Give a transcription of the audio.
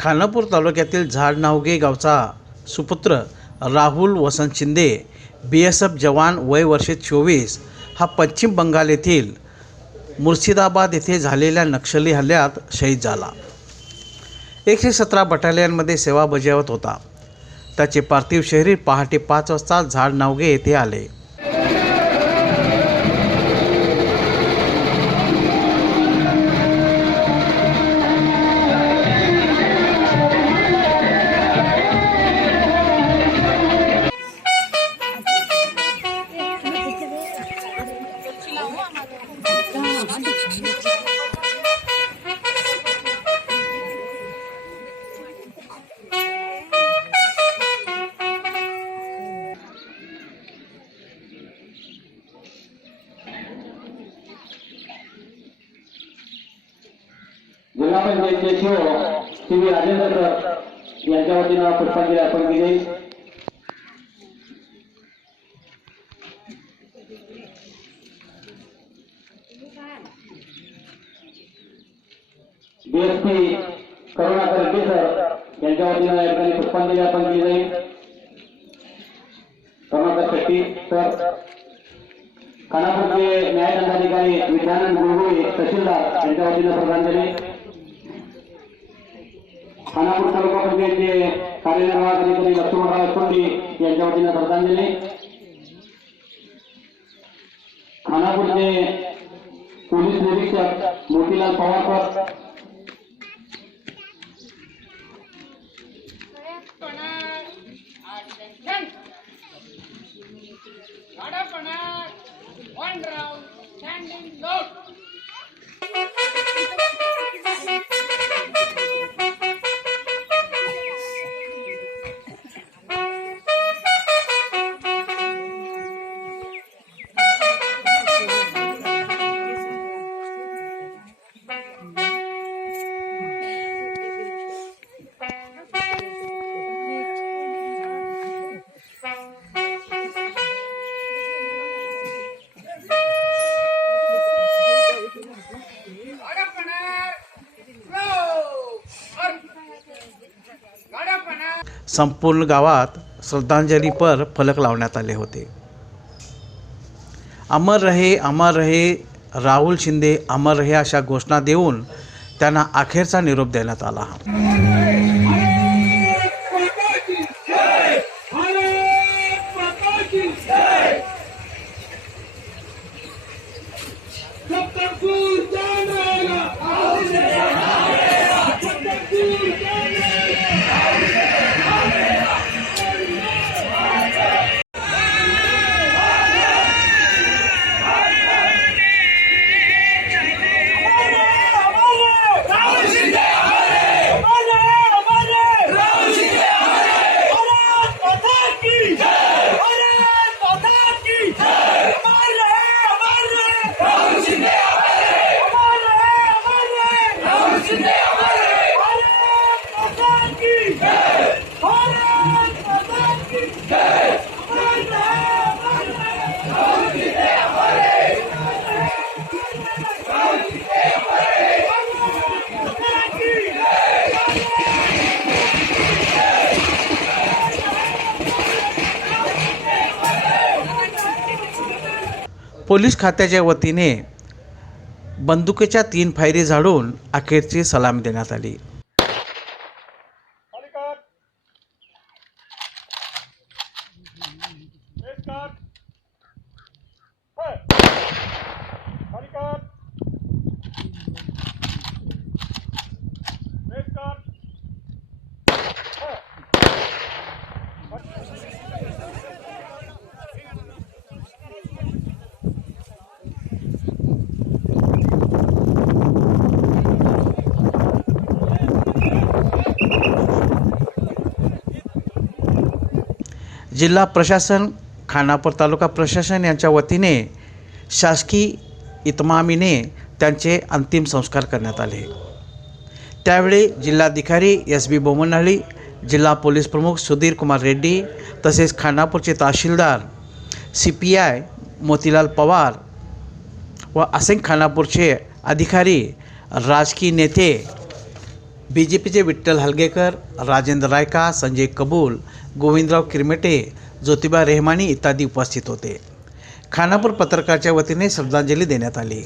खानापूर तालुक्यातील झाडनावगे गावचा सुपुत्र Rahul Vasant Shinde B S F जवान वय वर्षे चोवीस हा पश्चिम बंगाल येथील मुर्शिदाबाद येथे झालेल्या नक्षली हल्ल्यात शहीद झाला. एकशे सतरा बटालियनमध्ये सेवा बजावत होता. त्याचे पार्थिव शरीर पहाटे पाच वाजता झाड नावगे येथे आले. जिल्हा पंचायतचे शिव श्री राजेंद्र सर यांच्या वतीनं पुष्पांजली अर्पण केली डीएसपी करुणाकर केसर यांच्या वतीनं या ठिकाणी पुष्पांजली अर्पण केली जाईल. करुणाकर शेट्टी सर. खानापूरचे न्यायदंडाधिकारी विद्यानंद गुळगुळी तहसीलदार यांच्या वतीनं श्रद्धांजली. खानापूर तालुका पंचायतचे कार्यनिर्वाहक अधिकारी लक्ष्मणराव सोंडी यांच्या वतीनं श्रद्धांजली. खानापूरचे पोलीस निरीक्षक मोतीलाल पवारकर and. संपूर्ण गावात श्रद्धांजलीपर फलक लावण्यात आले होते. अमर रहे अमर रहे राहुल शिंदे अमर रहे अशा घोषणा देऊन त्यांना अखेरचा निरोप देण्यात आला. पोलीस खात्याच्या वतीने बंदुकीच्या तीन फायरी झाडून अखेरची सलामी देण्यात आली. जिल्हा प्रशासन खानापूर तालुका प्रशासन यांच्या वतीने शासकीय इतमामीने त्यांचे अंतिम संस्कार करण्यात आले. त्यावेळी जिल्हाधिकारी एस बी बोमनहळी जिल्हा पोलीस प्रमुख सुधीर कुमार रेड्डी तसेच खानापूरचे तहसीलदार C P I Motilal Pawar व असेंग खानापूरचे अधिकारी राजकीय नेते बी जे पीचे विठ्ठल हलगेकर राजेंद्र रायका संजय कबूल गोविंदराव किरमेटे ज्योतिबा रेहमानी इत्यादी उपस्थित होते. खानापूर पत्रकारच्या वतीने श्रद्धांजली देण्यात आली.